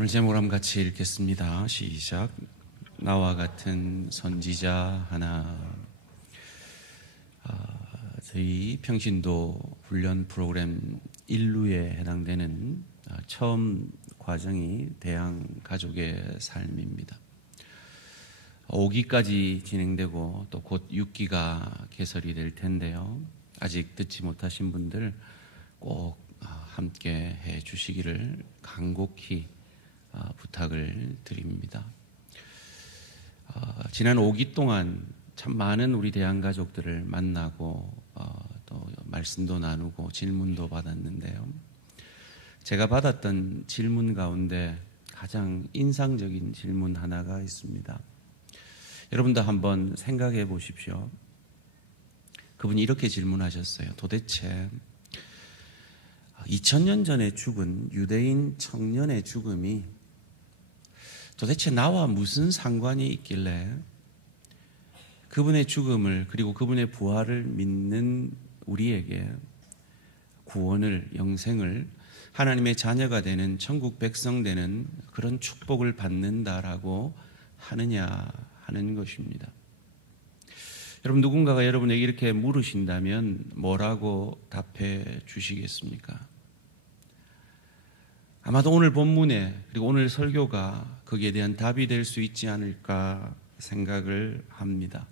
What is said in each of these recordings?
오늘 제목을 한번 같이 읽겠습니다. 시작. 나와 같은 선지자 하나. 저희 평신도 훈련 프로그램 인루에 해당되는 처음 과정이 대양 가족의 삶입니다. 5기까지 진행되고 또 곧 6기가 개설이 될 텐데요. 아직 듣지 못하신 분들 꼭 함께 해 주시기를 간곡히 부탁을 드립니다. 지난 5기 동안 참 많은 우리 대양 가족들을 만나고 또 말씀도 나누고 질문도 받았는데요. 제가 받았던 질문 가운데 가장 인상적인 질문 하나가 있습니다. 여러분도 한번 생각해 보십시오. 그분이 이렇게 질문하셨어요. 도대체 2000년 전에 죽은 유대인 청년의 죽음이 도대체 나와 무슨 상관이 있길래 그분의 죽음을 그리고 그분의 부활을 믿는 우리에게 구원을, 영생을, 하나님의 자녀가 되는 천국 백성 되는 그런 축복을 받는다라고 하느냐 하는 것입니다. 여러분, 누군가가 여러분에게 이렇게 물으신다면 뭐라고 답해 주시겠습니까? 아마도 오늘 본문에 그리고 오늘 설교가 거기에 대한 답이 될 수 있지 않을까 생각을 합니다.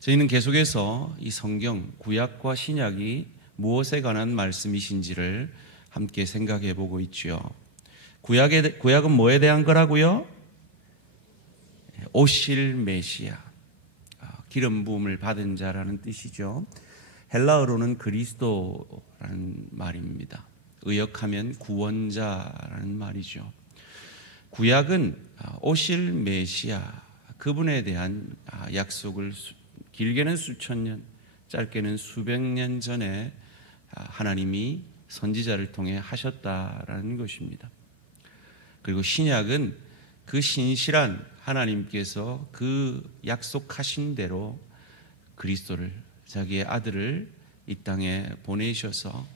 저희는 계속해서 이 성경, 구약과 신약이 무엇에 관한 말씀이신지를 함께 생각해 보고 있죠. 구약은 뭐에 대한 거라고요? 오실 메시아, 기름 부음을 받은 자라는 뜻이죠. 헬라어로는 그리스도라는 말입니다. 의역하면 구원자라는 말이죠. 구약은 오실 메시아, 그분에 대한 약속을 길게는 수천 년, 짧게는 수백 년 전에 하나님이 선지자를 통해 하셨다라는 것입니다. 그리고 신약은 그 신실한 하나님께서 그 약속하신 대로 그리스도를, 자기의 아들을 이 땅에 보내셔서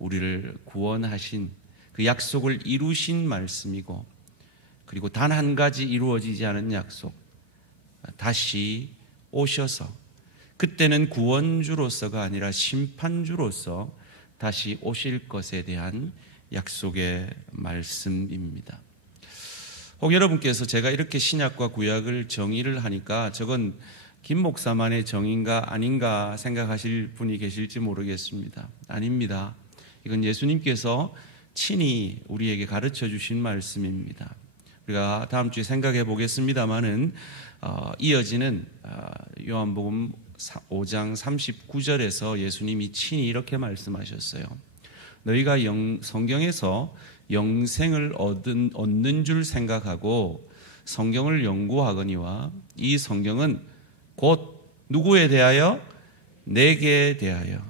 우리를 구원하신 그 약속을 이루신 말씀이고, 그리고 단 한 가지 이루어지지 않은 약속, 다시 오셔서 그때는 구원주로서가 아니라 심판주로서 다시 오실 것에 대한 약속의 말씀입니다. 혹 여러분께서 제가 이렇게 신약과 구약을 정의를 하니까 저건 김 목사만의 정의인가 아닌가 생각하실 분이 계실지 모르겠습니다. 아닙니다. 이건 예수님께서 친히 우리에게 가르쳐 주신 말씀입니다. 우리가 다음 주에 생각해 보겠습니다마는 이어지는 요한복음 5장 39절에서 예수님이 친히 이렇게 말씀하셨어요. 너희가 성경에서 영생을 얻는 줄 생각하고 성경을 연구하거니와 이 성경은 곧 누구에 대하여? 내게 대하여,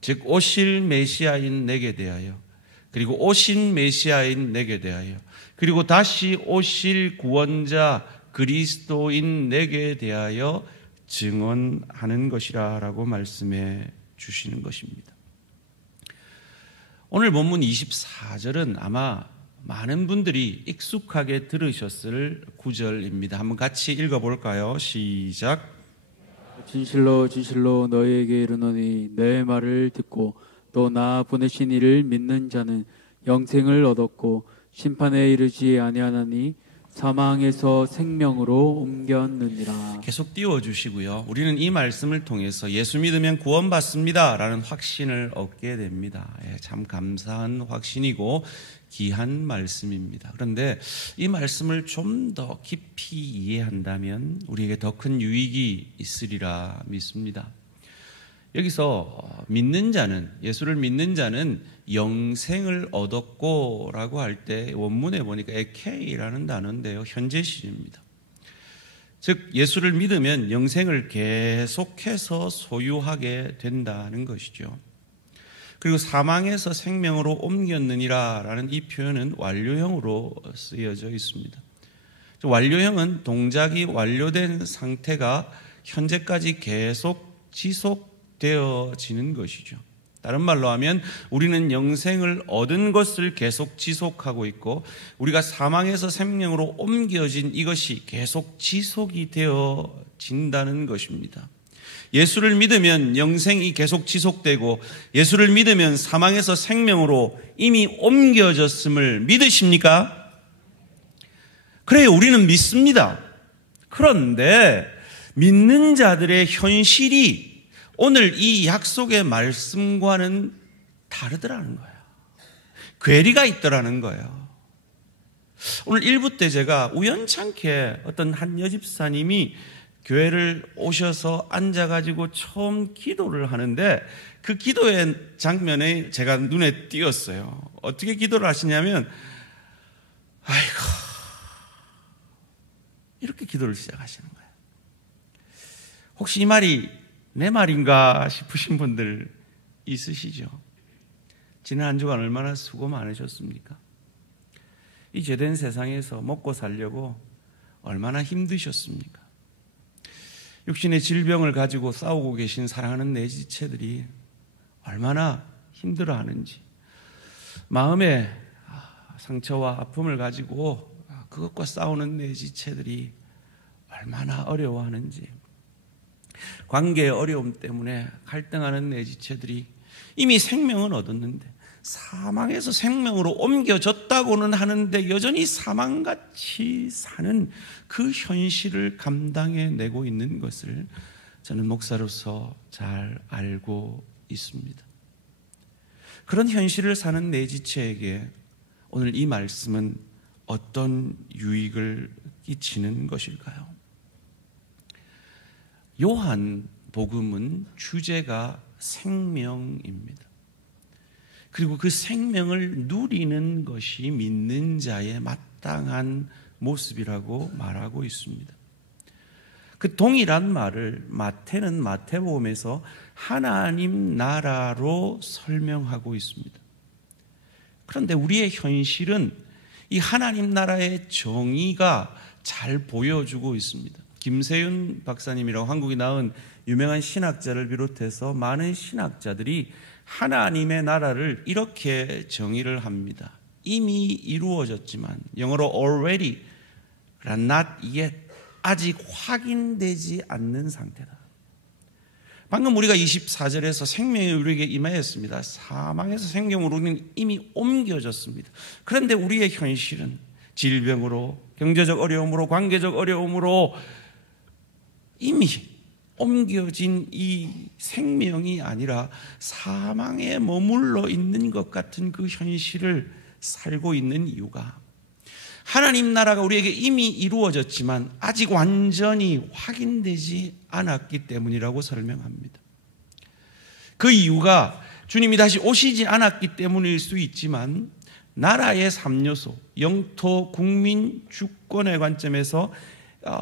즉 오실 메시아인 내게 대하여, 그리고 오신 메시아인 내게 대하여, 그리고 다시 오실 구원자 그리스도인 내게 대하여 증언하는 것이라 라고 말씀해 주시는 것입니다. 오늘 본문 24절은 아마 많은 분들이 익숙하게 들으셨을 구절입니다. 한번 같이 읽어볼까요? 시작. 진실로 진실로 너희에게 이르노니 내 말을 듣고 또 나 보내신 이를 믿는 자는 영생을 얻었고 심판에 이르지 아니하나니 사망에서 생명으로 옮겼느니라. 계속 띄워주시고요. 우리는 이 말씀을 통해서 예수 믿으면 구원받습니다 라는 확신을 얻게 됩니다. 참 감사한 확신이고 귀한 말씀입니다. 그런데 이 말씀을 좀 더 깊이 이해한다면 우리에게 더 큰 유익이 있으리라 믿습니다. 여기서 믿는 자는, 예수를 믿는 자는 영생을 얻었고 라고 할 때 원문에 보니까 에케이라는 단어인데요, 현재 시입니다. 즉 예수를 믿으면 영생을 계속해서 소유하게 된다는 것이죠. 그리고 사망에서 생명으로 옮겼느니라 라는 이 표현은 완료형으로 쓰여져 있습니다. 완료형은 동작이 완료된 상태가 현재까지 계속 지속되어지는 것이죠. 다른 말로 하면 우리는 영생을 얻은 것을 계속 지속하고 있고 우리가 사망에서 생명으로 옮겨진 이것이 계속 지속이 되어진다는 것입니다. 예수를 믿으면 영생이 계속 지속되고 예수를 믿으면 사망에서 생명으로 이미 옮겨졌음을 믿으십니까? 그래요, 우리는 믿습니다. 그런데 믿는 자들의 현실이 오늘 이 약속의 말씀과는 다르더라는 거예요. 괴리가 있더라는 거예요. 오늘 1부 때 제가 우연찮게 어떤 한 여집사님이 교회를 오셔서 앉아가지고 처음 기도를 하는데 그 기도의 장면에 제가 눈에 띄었어요. 어떻게 기도를 하시냐면 아이고 이렇게 기도를 시작하시는 거예요. 혹시 이 말이 내 말인가 싶으신 분들 있으시죠? 지난 한 주간 얼마나 수고 많으셨습니까? 이 죄된 세상에서 먹고 살려고 얼마나 힘드셨습니까? 육신의 질병을 가지고 싸우고 계신 사랑하는 내 지체들이 얼마나 힘들어하는지, 마음의 상처와 아픔을 가지고 그것과 싸우는 내 지체들이 얼마나 어려워하는지, 관계의 어려움 때문에 갈등하는 내 지체들이 이미 생명은 얻었는데 사망에서 생명으로 옮겨졌다고는 하는데 여전히 사망같이 사는 그 현실을 감당해내고 있는 것을 저는 목사로서 잘 알고 있습니다. 그런 현실을 사는 내 지체에게 오늘 이 말씀은 어떤 유익을 끼치는 것일까요? 요한복음은 주제가 생명입니다. 그리고 그 생명을 누리는 것이 믿는 자의 마땅한 모습이라고 말하고 있습니다. 그 동일한 말을 마태는 마태복음에서 하나님 나라로 설명하고 있습니다. 그런데 우리의 현실은 이 하나님 나라의 정의가 잘 보여주고 있습니다. 김세윤 박사님이라고 한국에 나온 유명한 신학자를 비롯해서 많은 신학자들이 하나님의 나라를 이렇게 정의를 합니다. 이미 이루어졌지만, 영어로 already, not yet, 아직 확인되지 않는 상태다. 방금 우리가 24절에서 생명이 우리에게 임하였습니다. 사망에서 생명으로 우리는 이미 옮겨졌습니다. 그런데 우리의 현실은 질병으로, 경제적 어려움으로, 관계적 어려움으로 이미 옮겨진 이 생명이 아니라 사망에 머물러 있는 것 같은 그 현실을 살고 있는 이유가 하나님 나라가 우리에게 이미 이루어졌지만 아직 완전히 확인되지 않았기 때문이라고 설명합니다. 그 이유가 주님이 다시 오시지 않았기 때문일 수 있지만 나라의 3요소, 영토, 국민, 주권의 관점에서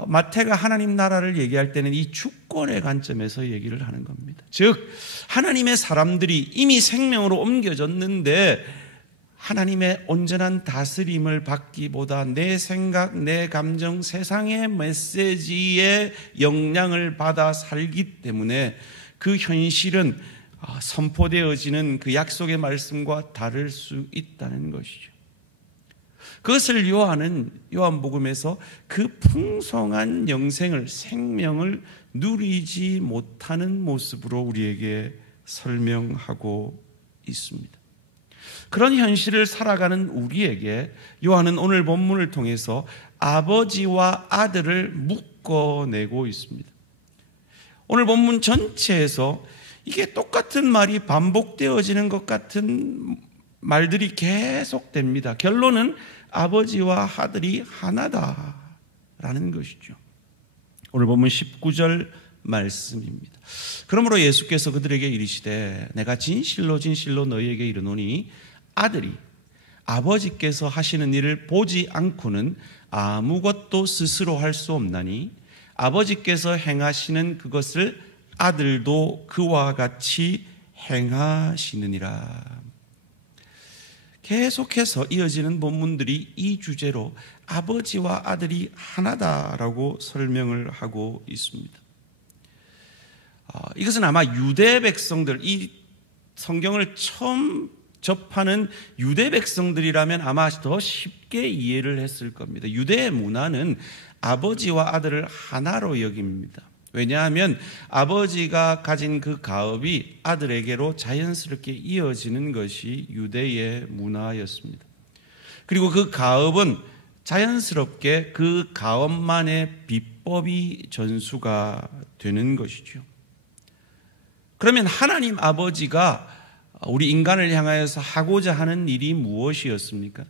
마태가 하나님 나라를 얘기할 때는 이 주권의 관점에서 얘기를 하는 겁니다. 즉 하나님의 사람들이 이미 생명으로 옮겨졌는데 하나님의 온전한 다스림을 받기보다 내 생각, 내 감정, 세상의 메시지에 영향을 받아 살기 때문에 그 현실은 선포되어지는 그 약속의 말씀과 다를 수 있다는 것이죠. 그것을 요한은 요한복음에서 그 풍성한 영생을, 생명을 누리지 못하는 모습으로 우리에게 설명하고 있습니다. 그런 현실을 살아가는 우리에게 요한은 오늘 본문을 통해서 아버지와 아들을 묶어내고 있습니다. 오늘 본문 전체에서 이게 똑같은 말이 반복되어지는 것 같은 말들이 계속됩니다. 결론은 아버지와 아들이 하나다라는 것이죠. 오늘 본문 19절 말씀입니다. 그러므로 예수께서 그들에게 이르시되 내가 진실로 진실로 너희에게 이르노니 아들이 아버지께서 하시는 일을 보지 않고는 아무것도 스스로 할 수 없나니 아버지께서 행하시는 그것을 아들도 그와 같이 행하시느니라. 계속해서 이어지는 본문들이 이 주제로 아버지와 아들이 하나다라고 설명을 하고 있습니다. 이것은 아마 유대 백성들, 이 성경을 처음 접하는 유대 백성들이라면 아마 더 쉽게 이해를 했을 겁니다. 유대의 문화는 아버지와 아들을 하나로 여깁니다. 왜냐하면 아버지가 가진 그 가업이 아들에게로 자연스럽게 이어지는 것이 유대의 문화였습니다. 그리고 그 가업은 자연스럽게 그 가업만의 비법이 전수가 되는 것이죠. 그러면 하나님 아버지가 우리 인간을 향하여서 하고자 하는 일이 무엇이었습니까?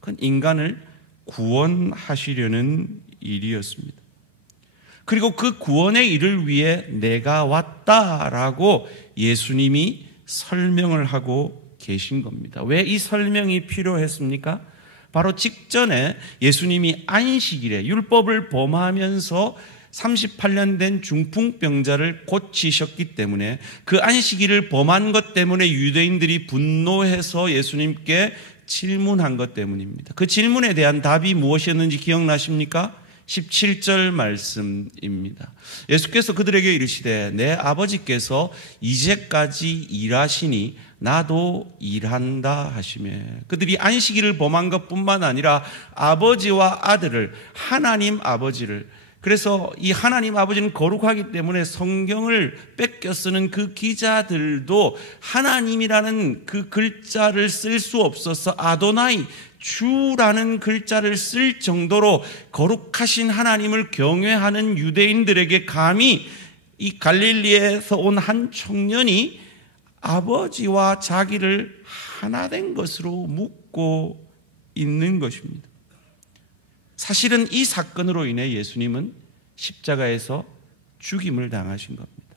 그건 인간을 구원하시려는 일이었습니다. 그리고 그 구원의 일을 위해 내가 왔다라고 예수님이 설명을 하고 계신 겁니다. 왜 이 설명이 필요했습니까? 바로 직전에 예수님이 안식일에 율법을 범하면서 38년 된 중풍병자를 고치셨기 때문에 그 안식일을 범한 것 때문에 유대인들이 분노해서 예수님께 질문한 것 때문입니다. 그 질문에 대한 답이 무엇이었는지 기억나십니까? 17절 말씀입니다. 예수께서 그들에게 이르시되 내 아버지께서 이제까지 일하시니 나도 일한다 하시매, 그들이 안식일을 범한 것뿐만 아니라 아버지와 아들을, 하나님 아버지를, 그래서 이 하나님 아버지는 거룩하기 때문에 성경을 뺏겨 쓰는 그 기자들도 하나님이라는 그 글자를 쓸 수 없어서 아도나이, 주라는 글자를 쓸 정도로 거룩하신 하나님을 경외하는 유대인들에게 감히 이 갈릴리에서 온 한 청년이 아버지와 자기를 하나 된 것으로 묻고 있는 것입니다. 사실은 이 사건으로 인해 예수님은 십자가에서 죽임을 당하신 겁니다.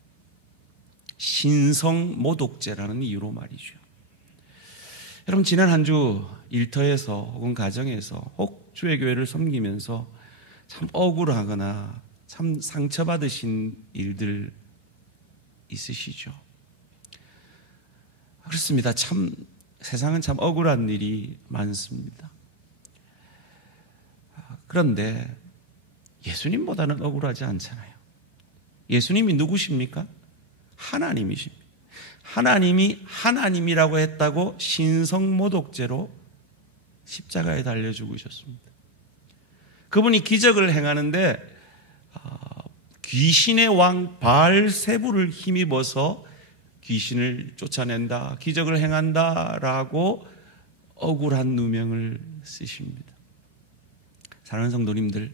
신성모독죄라는 이유로 말이죠. 여러분, 지난 한 주 일터에서 혹은 가정에서 혹 주의 교회를 섬기면서 참 억울하거나 참 상처받으신 일들 있으시죠? 그렇습니다. 참 세상은 참 억울한 일이 많습니다. 그런데 예수님보다는 억울하지 않잖아요. 예수님이 누구십니까? 하나님이십니다. 하나님이 하나님이라고 했다고 신성모독죄로 십자가에 달려 죽으셨습니다. 그분이 기적을 행하는데 귀신의 왕 바알세불을 힘입어서 귀신을 쫓아낸다, 기적을 행한다라고 억울한 누명을 쓰십니다. 사랑하는 성도님들,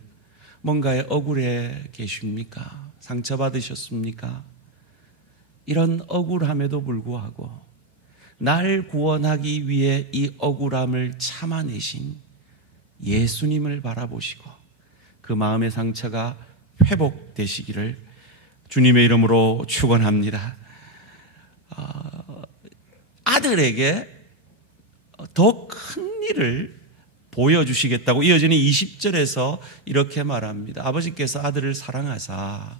뭔가에 억울해 계십니까? 상처받으셨습니까? 이런 억울함에도 불구하고 날 구원하기 위해 이 억울함을 참아내신 예수님을 바라보시고 그 마음의 상처가 회복되시기를 주님의 이름으로 축원합니다. 아들에게 더 큰 일을 보여주시겠다고 이어지는 20절에서 이렇게 말합니다. 아버지께서 아들을 사랑하사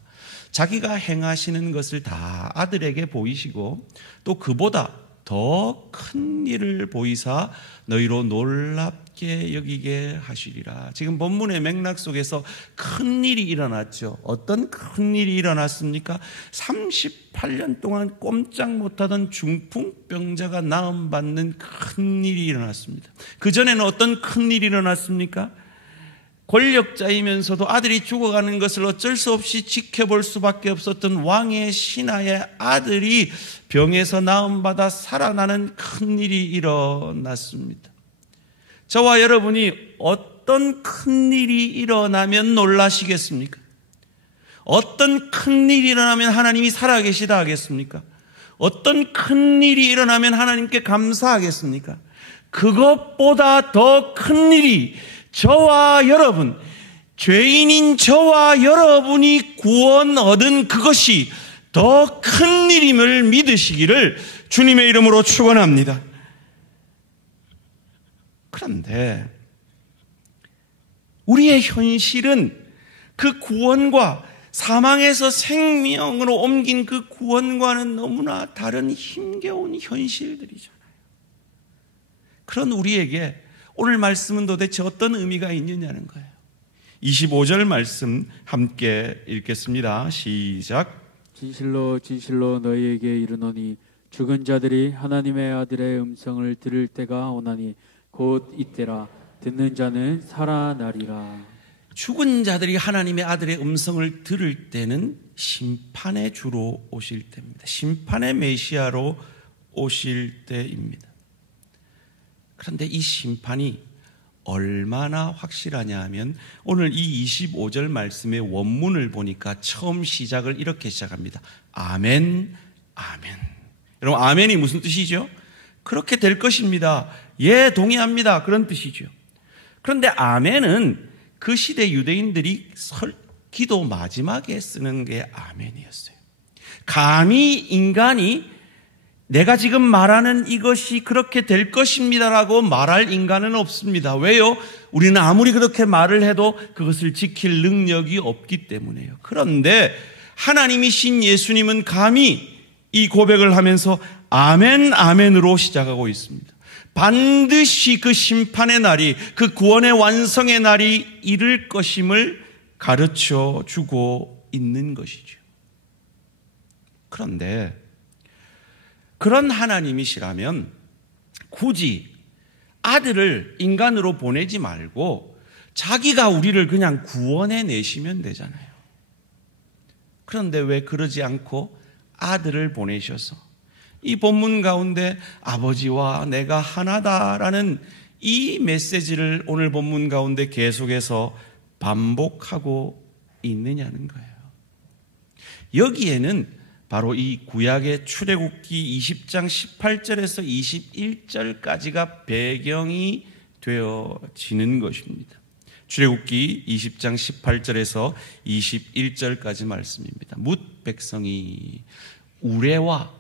자기가 행하시는 것을 다 아들에게 보이시고 또 그보다 더 큰 일을 보이사 너희로 놀랍게 여기게 하시리라. 지금 본문의 맥락 속에서 큰 일이 일어났죠. 어떤 큰 일이 일어났습니까? 38년 동안 꼼짝 못하던 중풍병자가 나음받는 큰 일이 일어났습니다. 그전에는 어떤 큰 일이 일어났습니까? 권력자이면서도 아들이 죽어가는 것을 어쩔 수 없이 지켜볼 수밖에 없었던 왕의 신하의 아들이 병에서 나음받아 살아나는 큰 일이 일어났습니다. 저와 여러분이 어떤 큰 일이 일어나면 놀라시겠습니까? 어떤 큰 일이 일어나면 하나님이 살아계시다 하겠습니까? 어떤 큰 일이 일어나면 하나님께 감사하겠습니까? 그것보다 더 큰 일이 저와 여러분, 죄인인 저와 여러분이 구원 얻은 그것이 더 큰 일임을 믿으시기를 주님의 이름으로 축원합니다. 그런데 우리의 현실은 그 구원과 사망에서 생명으로 옮긴 그 구원과는 너무나 다른 힘겨운 현실들이잖아요. 그런 우리에게 오늘 말씀은 도대체 어떤 의미가 있느냐는 거예요. 25절 말씀 함께 읽겠습니다. 시작. 진실로 진실로 너희에게 이르노니 죽은 자들이 하나님의 아들의 음성을 들을 때가 오나니 곧 이때라. 듣는 자는 살아나리라. 죽은 자들이 하나님의 아들의 음성을 들을 때는 심판의 주로 오실 때입니다. 심판의 메시아로 오실 때입니다. 그런데 이 심판이 얼마나 확실하냐 하면 오늘 이 25절 말씀의 원문을 보니까 처음 시작을 이렇게 시작합니다. 아멘, 아멘. 여러분, 아멘이 무슨 뜻이죠? 그렇게 될 것입니다. 예, 동의합니다. 그런 뜻이죠. 그런데 아멘은 그 시대 유대인들이 기도 마지막에 쓰는 게 아멘이었어요. 감히 인간이 내가 지금 말하는 이것이 그렇게 될 것입니다라고 말할 인간은 없습니다. 왜요? 우리는 아무리 그렇게 말을 해도 그것을 지킬 능력이 없기 때문에요. 그런데 하나님이신 예수님은 감히 이 고백을 하면서 아멘, 아멘으로 시작하고 있습니다. 반드시 그 심판의 날이, 그 구원의 완성의 날이 이를 것임을 가르쳐 주고 있는 것이죠. 그런데 그런 하나님이시라면 굳이 아들을 인간으로 보내지 말고 자기가 우리를 그냥 구원해 내시면 되잖아요. 그런데 왜 그러지 않고 아들을 보내셔서 이 본문 가운데 아버지와 내가 하나다라는 이 메시지를 오늘 본문 가운데 계속해서 반복하고 있느냐는 거예요. 여기에는 바로 이 구약의 출애굽기 20장 18절에서 21절까지가 배경이 되어지는 것입니다. 출애굽기 20장 18절에서 21절까지 말씀입니다. 뭇 백성이 우레와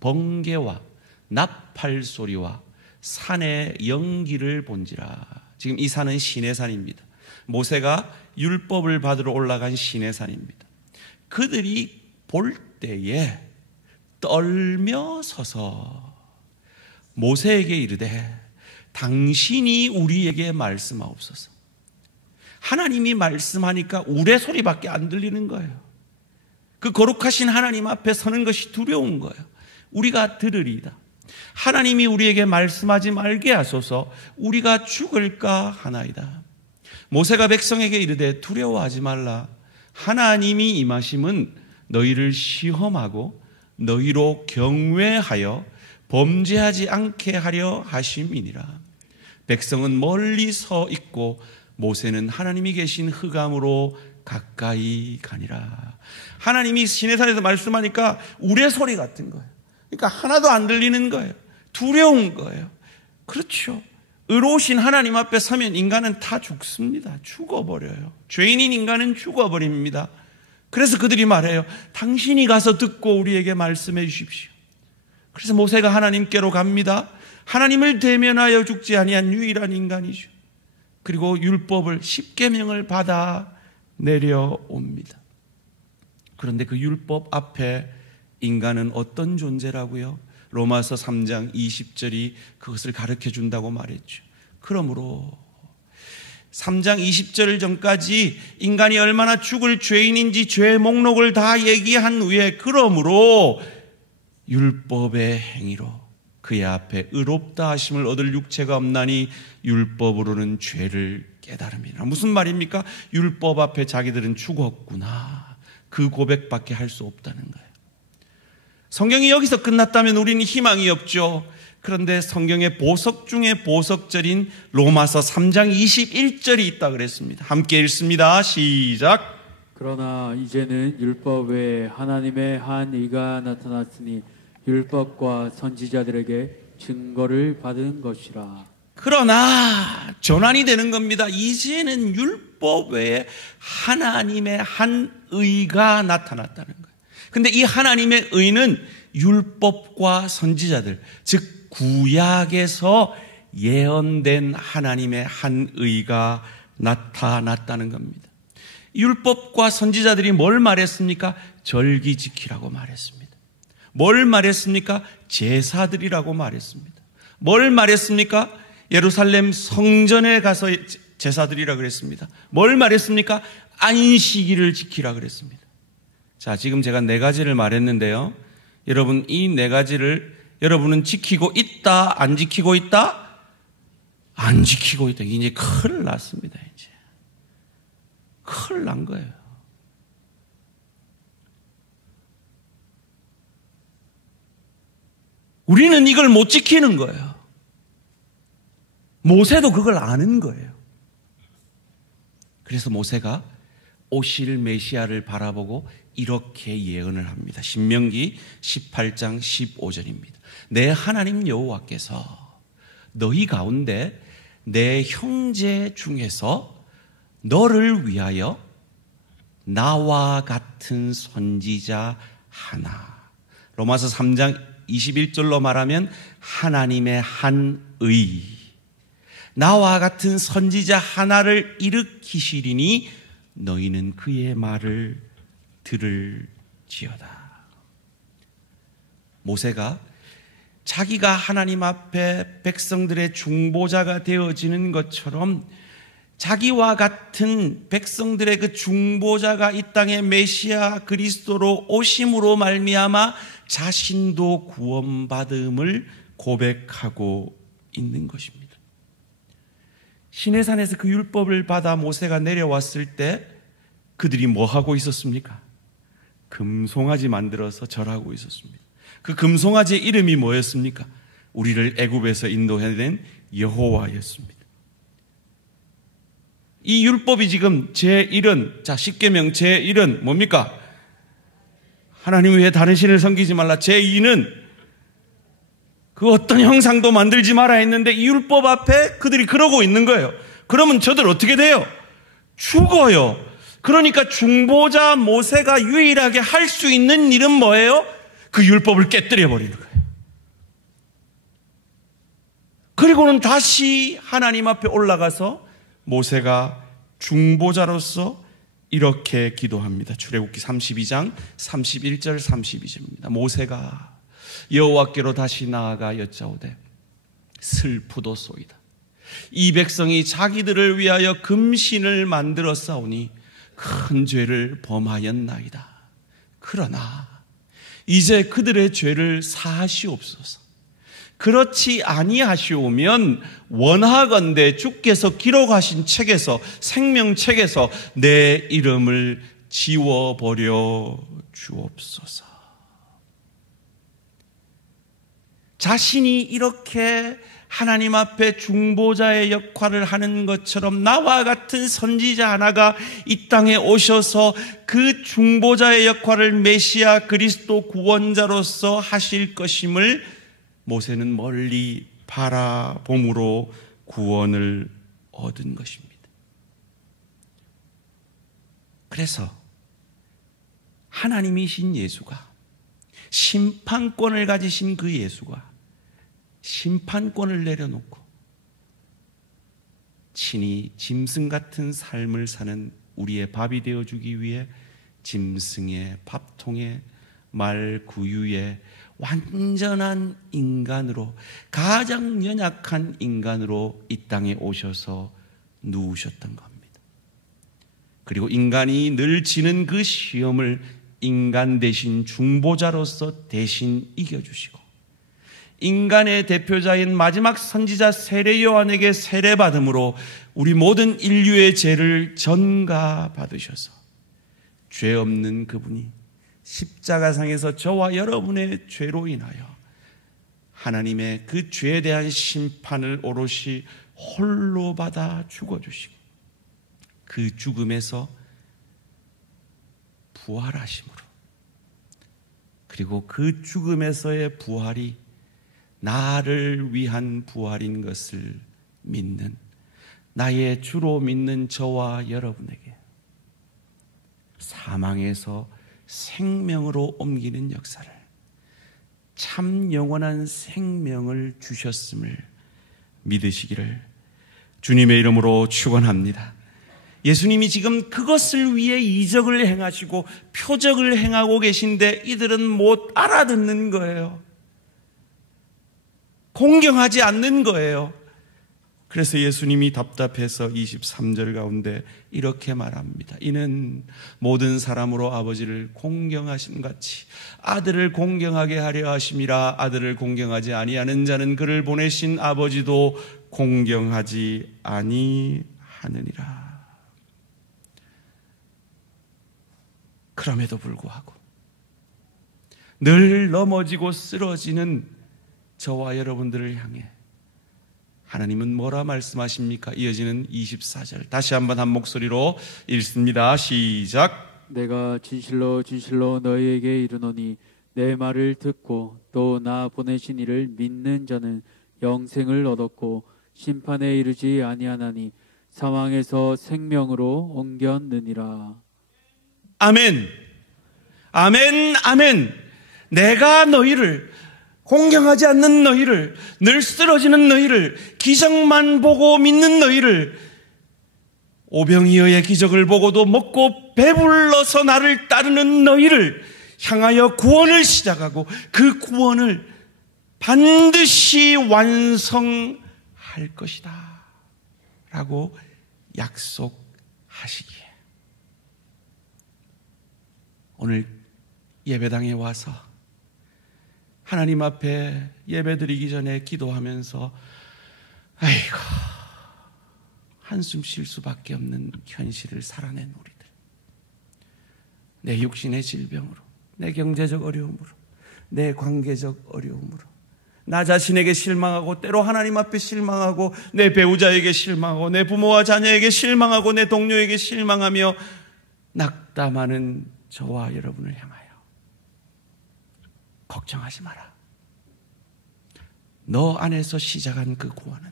번개와 나팔 소리와 산의 연기를 본지라. 지금 이 산은 시내산입니다. 모세가 율법을 받으러 올라간 시내산입니다. 그들이 볼 때에 떨며 서서 모세에게 이르되 당신이 우리에게 말씀하옵소서. 하나님이 말씀하니까 우레 소리밖에 안 들리는 거예요. 그 거룩하신 하나님 앞에 서는 것이 두려운 거예요. 우리가 들으리이다. 하나님이 우리에게 말씀하지 말게 하소서. 우리가 죽을까 하나이다. 모세가 백성에게 이르되 두려워하지 말라. 하나님이 임하심은 너희를 시험하고 너희로 경외하여 범죄하지 않게 하려 하심이니라. 백성은 멀리 서 있고 모세는 하나님이 계신 흑암으로 가까이 가니라. 하나님이 시내산에서 말씀하니까 우레 소리 같은 거예요. 그러니까 하나도 안 들리는 거예요. 두려운 거예요. 그렇죠. 의로우신 하나님 앞에 서면 인간은 다 죽습니다. 죽어버려요. 죄인인 인간은 죽어버립니다. 그래서 그들이 말해요. 당신이 가서 듣고 우리에게 말씀해 주십시오. 그래서 모세가 하나님께로 갑니다. 하나님을 대면하여 죽지 아니한 유일한 인간이죠. 그리고 율법을 10계명을 받아 내려옵니다. 그런데 그 율법 앞에 인간은 어떤 존재라고요? 로마서 3장 20절이 그것을 가르쳐 준다고 말했죠. 그러므로 3장 20절 전까지 인간이 얼마나 죽을 죄인인지 죄의 목록을 다 얘기한 후에 그러므로 율법의 행위로 그의 앞에 의롭다 하심을 얻을 육체가 없나니 율법으로는 죄를 깨달음이라. 무슨 말입니까? 율법 앞에 자기들은 죽었구나. 그 고백밖에 할 수 없다는 거예요. 성경이 여기서 끝났다면 우리는 희망이 없죠. 그런데 성경의 보석 중에 보석절인 로마서 3장 21절이 있다 그랬습니다. 함께 읽습니다. 시작. 그러나 이제는 율법 외에 하나님의 한 의가 나타났으니 율법과 선지자들에게 증거를 받은 것이라. 그러나 전환이 되는 겁니다. 이제는 율법 외에 하나님의 한 의가 나타났다는 거예요. 근데 이 하나님의 의는 율법과 선지자들, 즉 구약에서 예언된 하나님의 한 의가 나타났다는 겁니다. 율법과 선지자들이 뭘 말했습니까? 절기 지키라고 말했습니다. 뭘 말했습니까? 제사드리라고 말했습니다. 뭘 말했습니까? 예루살렘 성전에 가서 제사드리라 그랬습니다. 뭘 말했습니까? 안식일을 지키라 그랬습니다. 자, 지금 제가 4가지를 말했는데요. 여러분, 이 네 가지를 여러분은 지키고 있다, 안 지키고 있다? 안 지키고 있다. 이제 큰일 났습니다. 이제 큰일 난 거예요. 우리는 이걸 못 지키는 거예요. 모세도 그걸 아는 거예요. 그래서 모세가 오실 메시아를 바라보고 이렇게 예언을 합니다. 신명기 18장 15절입니다. 내 하나님 여호와께서 너희 가운데 내 형제 중에서 너를 위하여 나와 같은 선지자 하나. 로마서 3장 21절로 말하면 하나님의 한 의, 나와 같은 선지자 하나를 일으키시리니 너희는 그의 말을 들을지어다. 모세가 자기가 하나님 앞에 백성들의 중보자가 되어지는 것처럼 자기와 같은 백성들의 그 중보자가 이 땅에 메시아 그리스도로 오심으로 말미암아 자신도 구원받음을 고백하고 있는 것입니다. 시내산에서 그 율법을 받아 모세가 내려왔을 때 그들이 뭐 하고 있었습니까? 금송아지 만들어서 절하고 있었습니다. 그 금송아지의 이름이 뭐였습니까? 우리를 애굽에서 인도해낸 여호와였습니다. 이 율법이 지금 제1은, 자, 십계명 제1은 뭡니까? 하나님 외에 다른 신을 섬기지 말라. 제2는 그 어떤 형상도 만들지 마라 했는데 이 율법 앞에 그들이 그러고 있는 거예요. 그러면 저들 어떻게 돼요? 죽어요. 그러니까 중보자 모세가 유일하게 할 수 있는 일은 뭐예요? 그 율법을 깨뜨려 버리는 거예요. 그리고는 다시 하나님 앞에 올라가서 모세가 중보자로서 이렇게 기도합니다. 출애굽기 32장 31절 32절입니다. 모세가 여호와께로 다시 나아가 여짜오되 슬프도소이다. 이 백성이 자기들을 위하여 금신을 만들어 싸우니 큰 죄를 범하였나이다. 그러나 이제 그들의 죄를 사하시옵소서. 그렇지 아니하시오면 원하건대 주께서 기록하신 책에서, 생명책에서 내 이름을 지워버려 주옵소서. 자신이 이렇게 하나님 앞에 중보자의 역할을 하는 것처럼 나와 같은 선지자 하나가 이 땅에 오셔서 그 중보자의 역할을 메시아 그리스도 구원자로서 하실 것임을 모세는 멀리 바라봄으로 구원을 얻은 것입니다. 그래서 하나님이신 예수가, 심판권을 가지신 그 예수가 심판권을 내려놓고 친히 짐승 같은 삶을 사는 우리의 밥이 되어주기 위해 짐승의 밥통에 말 구유에 완전한 인간으로, 가장 연약한 인간으로 이 땅에 오셔서 누우셨던 겁니다. 그리고 인간이 늘 지는 그 시험을 인간 대신 중보자로서 대신 이겨주시고, 인간의 대표자인 마지막 선지자 세례 요한에게 세례받음으로 우리 모든 인류의 죄를 전가받으셔서 죄 없는 그분이 십자가상에서 저와 여러분의 죄로 인하여 하나님의 그 죄에 대한 심판을 오롯이 홀로 받아 죽어주시고 그 죽음에서 부활하심으로, 그리고 그 죽음에서의 부활이 나를 위한 부활인 것을 믿는, 나의 주로 믿는 저와 여러분에게 사망에서 생명으로 옮기는 역사를, 참 영원한 생명을 주셨음을 믿으시기를 주님의 이름으로 축원합니다. 예수님이 지금 그것을 위해 이적을 행하시고 표적을 행하고 계신데 이들은 못 알아듣는 거예요. 공경하지 않는 거예요. 그래서 예수님이 답답해서 23절 가운데 이렇게 말합니다. 이는 모든 사람으로 아버지를 공경하심 같이 아들을 공경하게 하려 하심이라. 아들을 공경하지 아니하는 자는 그를 보내신 아버지도 공경하지 아니하느니라. 그럼에도 불구하고 늘 넘어지고 쓰러지는 저와 여러분들을 향해 하나님은 뭐라 말씀하십니까? 이어지는 24절 다시 한번 한 목소리로 읽습니다. 시작. 내가 진실로 진실로 너희에게 이르노니 내 말을 듣고 또 나 보내신 이를 믿는 자는 영생을 얻었고 심판에 이르지 아니하나니 사망에서 생명으로 옮겼느니라. 아멘. 아멘. 아멘. 내가 너희를 공경하지 않는 너희를, 늘 쓰러지는 너희를, 기적만 보고 믿는 너희를, 오병이어의 기적을 보고도 먹고 배불러서 나를 따르는 너희를 향하여 구원을 시작하고 그 구원을 반드시 완성할 것이다 라고 약속하시기에 오늘 예배당에 와서 하나님 앞에 예배드리기 전에 기도하면서 아이고 한숨 쉴 수밖에 없는 현실을 살아낸 우리들, 내 육신의 질병으로, 내 경제적 어려움으로, 내 관계적 어려움으로 나 자신에게 실망하고 때로 하나님 앞에 실망하고 내 배우자에게 실망하고 내 부모와 자녀에게 실망하고 내 동료에게 실망하며 낙담하는 저와 여러분을 향하여 걱정하지 마라. 너 안에서 시작한 그 구원은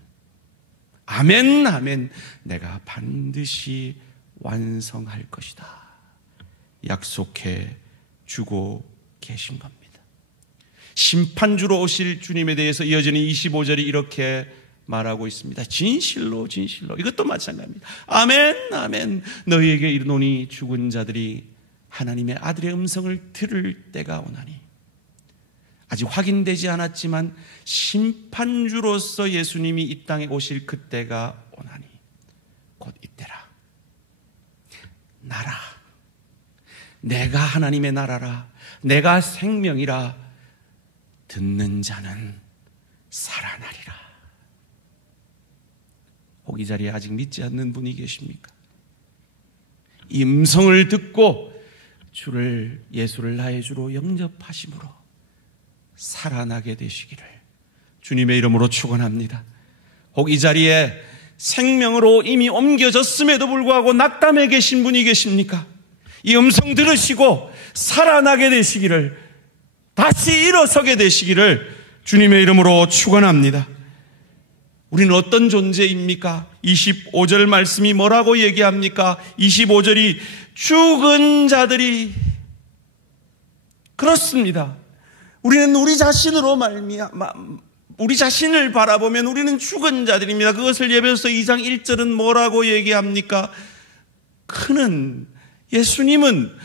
아멘 아멘 내가 반드시 완성할 것이다 약속해 주고 계신 겁니다. 심판주로 오실 주님에 대해서 이어지는 25절이 이렇게 말하고 있습니다. 진실로 진실로, 이것도 마찬가지입니다. 아멘 아멘 너희에게 이르노니 죽은 자들이 하나님의 아들의 음성을 들을 때가 오나니. 아직 확인되지 않았지만 심판주로서 예수님이 이 땅에 오실 그때가 오나니 곧 이때라. 나라, 내가 하나님의 나라라, 내가 생명이라. 듣는 자는 살아나리라. 혹 이 자리에 아직 믿지 않는 분이 계십니까? 이 음성을 듣고 주를, 예수를 나의 주로 영접하심으로 살아나게 되시기를 주님의 이름으로 축원합니다. 혹 이 자리에 생명으로 이미 옮겨졌음에도 불구하고 낙담해 계신 분이 계십니까? 이 음성 들으시고 살아나게 되시기를, 다시 일어서게 되시기를 주님의 이름으로 축원합니다. 우리는 어떤 존재입니까? 25절 말씀이 뭐라고 얘기합니까? 25절이 죽은 자들이, 그렇습니다. 우리는 우리 자신으로 우리 자신을 바라보면 우리는 죽은 자들입니다. 그것을 예배서 2장 1절은 뭐라고 얘기합니까? 그는, 예수님은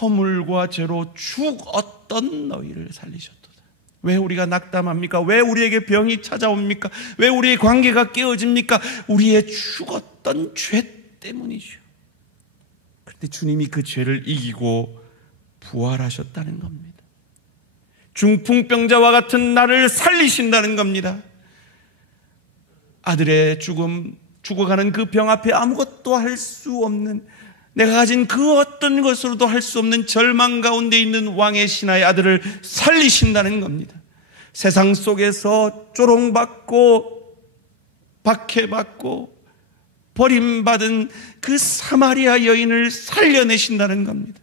허물과 죄로 죽었던 너희를 살리셨도다. 왜 우리가 낙담합니까? 왜 우리에게 병이 찾아옵니까? 왜 우리의 관계가 깨어집니까? 우리의 죽었던 죄 때문이죠. 그런데 주님이 그 죄를 이기고 부활하셨다는 겁니다. 중풍병자와 같은 나를 살리신다는 겁니다. 아들의 죽음, 죽어가는 그 병 앞에 아무것도 할 수 없는, 내가 가진 그 어떤 것으로도 할 수 없는 절망 가운데 있는 왕의 신하의 아들을 살리신다는 겁니다. 세상 속에서 조롱받고 박해받고 버림받은 그 사마리아 여인을 살려내신다는 겁니다.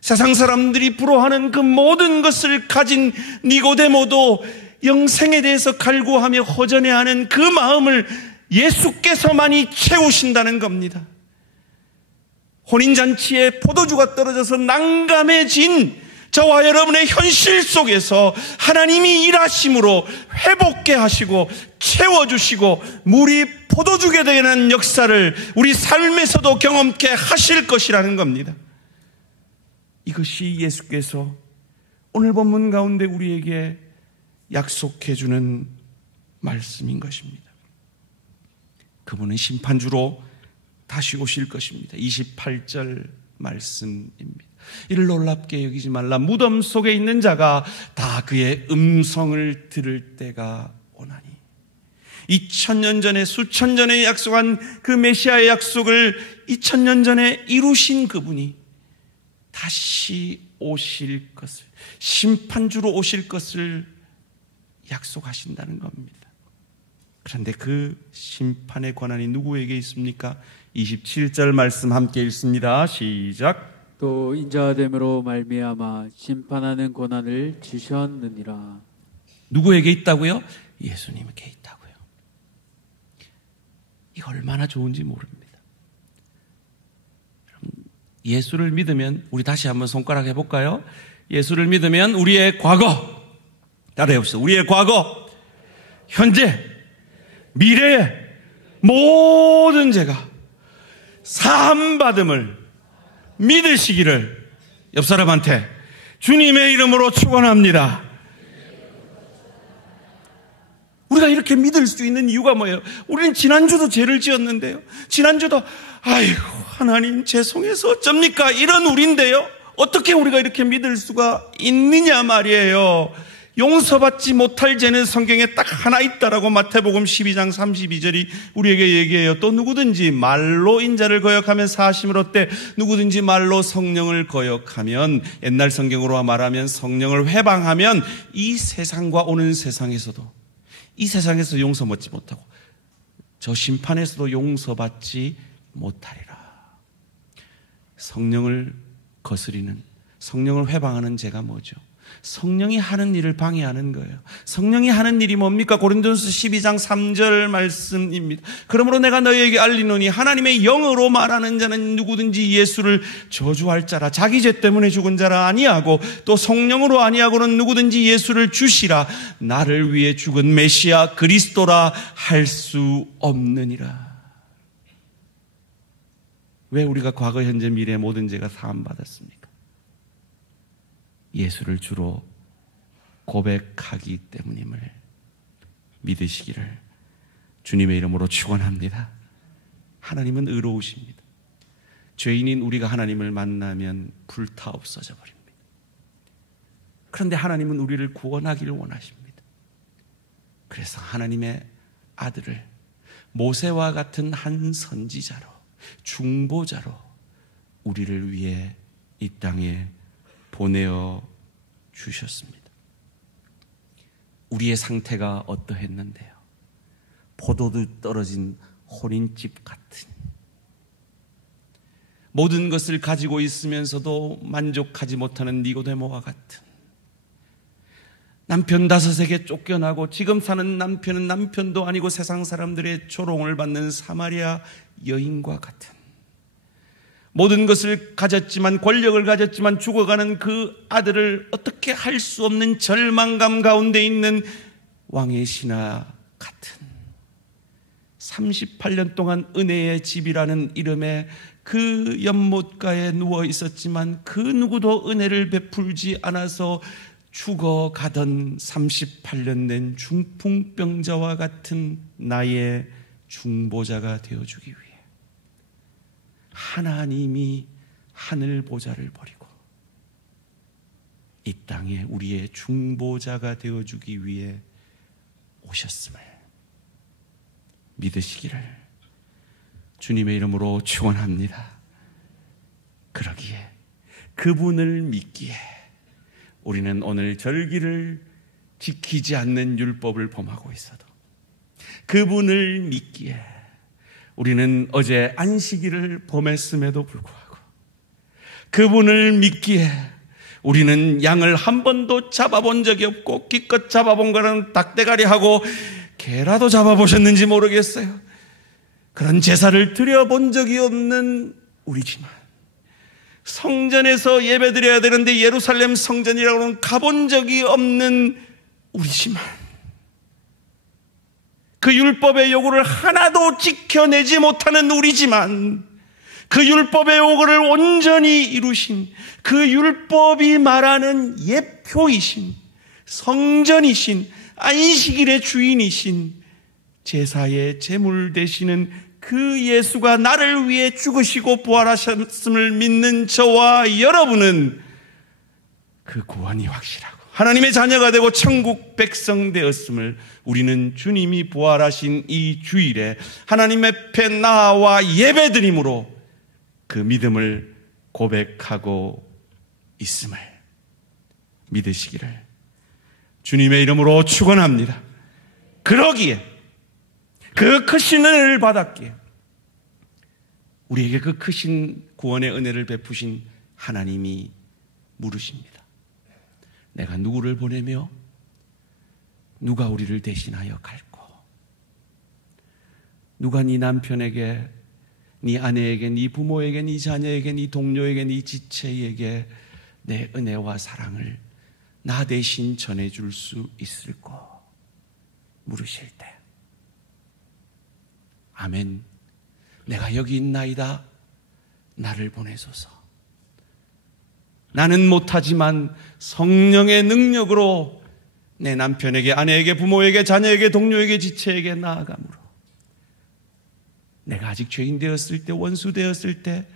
세상 사람들이 부러워하는 그 모든 것을 가진 니고데모도 영생에 대해서 갈구하며 허전해하는 그 마음을 예수께서만이 채우신다는 겁니다. 혼인잔치에 포도주가 떨어져서 난감해진 저와 여러분의 현실 속에서 하나님이 일하심으로 회복케 하시고 채워주시고 물이 포도주게 되는 역사를 우리 삶에서도 경험케 하실 것이라는 겁니다. 이것이 예수께서 오늘 본문 가운데 우리에게 약속해 주는 말씀인 것입니다. 그분은 심판주로 다시 오실 것입니다. 28절 말씀입니다. 이를 놀랍게 여기지 말라. 무덤 속에 있는 자가 다 그의 음성을 들을 때가 오나니. 2000년 전에 수천 전에 약속한 그 메시아의 약속을 2000년 전에 이루신 그분이 다시 오실 것을, 심판주로 오실 것을 약속하신다는 겁니다. 그런데 그 심판의 권한이 누구에게 있습니까? 27절 말씀 함께 읽습니다. 시작. 또 인자됨으로 말미암아 심판하는 권한을 주셨느니라. 누구에게 있다고요? 예수님께 있다고요. 이거 얼마나 좋은지 모릅니다. 예수를 믿으면, 우리 다시 한번 손가락 해볼까요? 예수를 믿으면 우리의 과거, 따라해봅시다. 우리의 과거, 현재, 미래의 모든 죄가 사함받음을 믿으시기를 옆 사람한테 주님의 이름으로 축원합니다. 우리가 이렇게 믿을 수 있는 이유가 뭐예요? 우리는 지난주도 죄를 지었는데요. 지난주도 아이고 하나님 죄송해서 어쩝니까? 이런 우리인데요. 어떻게 우리가 이렇게 믿을 수가 있느냐 말이에요. 용서받지 못할 죄는 성경에 딱 하나 있다라고 마태복음 12장 32절이 우리에게 얘기해요. 또 누구든지 말로 인자를 거역하면 사하심을 얻되 누구든지 말로 성령을 거역하면, 옛날 성경으로 말하면 성령을 회방하면 이 세상과 오는 세상에서도, 이 세상에서 용서받지 못하고 저 심판에서도 용서받지 못하리라. 성령을 거스리는, 성령을 회방하는 죄가 뭐죠? 성령이 하는 일을 방해하는 거예요. 성령이 하는 일이 뭡니까? 고린도전서 12장 3절 말씀입니다. 그러므로 내가 너희에게 알리노니 하나님의 영으로 말하는 자는 누구든지 예수를 저주할 자라, 자기 죄 때문에 죽은 자라 아니하고, 또 성령으로 아니하고는 누구든지 예수를 주시라, 나를 위해 죽은 메시아 그리스도라 할 수 없느니라. 왜 우리가 과거, 현재, 미래의 모든 죄가 사함받았습니까? 예수를 주로 고백하기 때문임을 믿으시기를 주님의 이름으로 축원합니다. 하나님은 의로우십니다. 죄인인 우리가 하나님을 만나면 불타 없어져 버립니다. 그런데 하나님은 우리를 구원하기를 원하십니다. 그래서 하나님의 아들을 모세와 같은 한 선지자로, 중보자로 우리를 위해 이 땅에 보내어 주셨습니다. 우리의 상태가 어떠했는데요? 포도도 떨어진 혼인집 같은, 모든 것을 가지고 있으면서도 만족하지 못하는 니고데모와 같은, 남편 5에게 쫓겨나고 지금 사는 남편은 남편도 아니고 세상 사람들의 조롱을 받는 사마리아 여인과 같은, 모든 것을 가졌지만, 권력을 가졌지만 죽어가는 그 아들을 어떻게 할 수 없는 절망감 가운데 있는 왕의 신하 같은, 38년 동안 은혜의 집이라는 이름의 그 연못가에 누워 있었지만 그 누구도 은혜를 베풀지 않아서 죽어가던 38년 된 중풍병자와 같은 나의 중보자가 되어주기 위해 하나님이 하늘 보좌를 버리고 이 땅에 우리의 중보자가 되어주기 위해 오셨음을 믿으시기를 주님의 이름으로 축원합니다. 그러기에, 그분을 믿기에 우리는 오늘 절기를 지키지 않는 율법을 범하고 있어도, 그분을 믿기에 우리는 어제 안식일을 범했음에도 불구하고, 그분을 믿기에 우리는 양을 한 번도 잡아본 적이 없고, 기껏 잡아본 거는 닭대가리하고 개라도 잡아보셨는지 모르겠어요. 그런 제사를 드려본 적이 없는 우리지만, 성전에서 예배드려야 되는데 예루살렘 성전이라고는 가본 적이 없는 우리지만, 그 율법의 요구를 하나도 지켜내지 못하는 우리지만, 그 율법의 요구를 온전히 이루신, 그 율법이 말하는 예표이신, 성전이신, 안식일의 주인이신 제사의 제물 되시는 그 예수가 나를 위해 죽으시고 부활하셨음을 믿는 저와 여러분은 그 구원이 확실하고 하나님의 자녀가 되고 천국 백성 되었음을 우리는 주님이 부활하신 이 주일에 하나님 앞에 나와 예배드림으로 그 믿음을 고백하고 있음을 믿으시기를 주님의 이름으로 축원합니다. 그러기에 그 크신 은혜를 받았기에 우리에게 그 크신 구원의 은혜를 베푸신 하나님이 물으십니다. 내가 누구를 보내며 누가 우리를 대신하여 갈꼬? 누가 네 남편에게, 네 아내에게, 네 부모에게, 네 자녀에게, 네 동료에게, 네 지체에게 내 은혜와 사랑을 나 대신 전해줄 수 있을꼬? 물으실 때 아멘, 내가 여기 있나이다, 나를 보내소서. 나는 못하지만 성령의 능력으로 내 남편에게, 아내에게, 부모에게, 자녀에게, 동료에게, 지체에게 나아가므로 내가 아직 죄인 되었을 때, 원수 되었을 때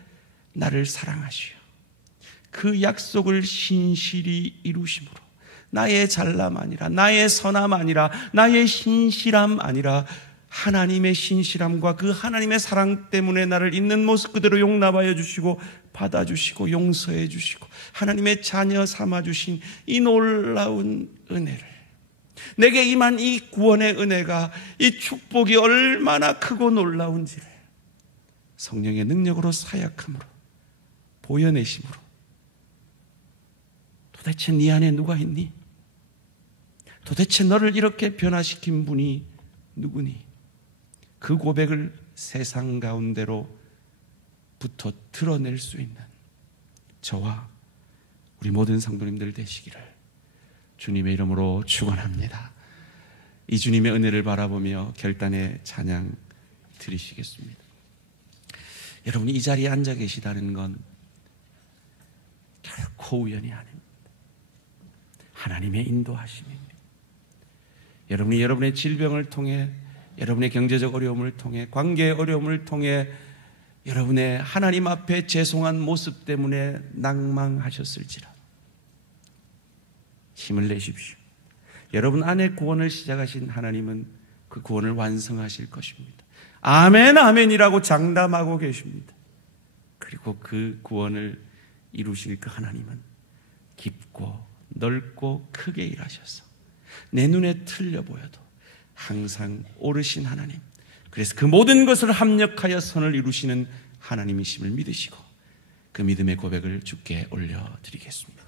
나를 사랑하시오. 그 약속을 신실히 이루심으로 나의 잘남 아니라, 나의 선함 아니라, 나의 신실함 아니라 하나님의 신실함과 그 하나님의 사랑 때문에 나를 있는 모습 그대로 용납하여 주시고 받아주시고 용서해 주시고 하나님의 자녀 삼아주신 이 놀라운 은혜를, 내게 임한 이 구원의 은혜가, 이 축복이 얼마나 크고 놀라운지를 성령의 능력으로 사역함으로 보여내심으로 도대체 네 안에 누가 있니? 도대체 너를 이렇게 변화시킨 분이 누구니? 그 고백을 세상 가운데로부터 드러낼 수 있는 저와 우리 모든 성도님들 되시기를 주님의 이름으로 축원합니다. 이 주님의 은혜를 바라보며 결단의 찬양 드리시겠습니다. 여러분이 이 자리에 앉아 계시다는 건 결코 우연이 아닙니다. 하나님의 인도하심입니다. 여러분이 여러분의 질병을 통해, 여러분의 경제적 어려움을 통해, 관계의 어려움을 통해, 여러분의 하나님 앞에 죄송한 모습 때문에 낭망하셨을지라도 힘을 내십시오. 여러분 안에 구원을 시작하신 하나님은 그 구원을 완성하실 것입니다. 아멘, 아멘이라고 장담하고 계십니다. 그리고 그 구원을 이루실 그 하나님은 깊고 넓고 크게 일하셔서 내 눈에 틀려 보여도 항상 오르신 하나님, 그래서 그 모든 것을 합력하여 선을 이루시는 하나님이심을 믿으시고 그 믿음의 고백을 주께 올려드리겠습니다.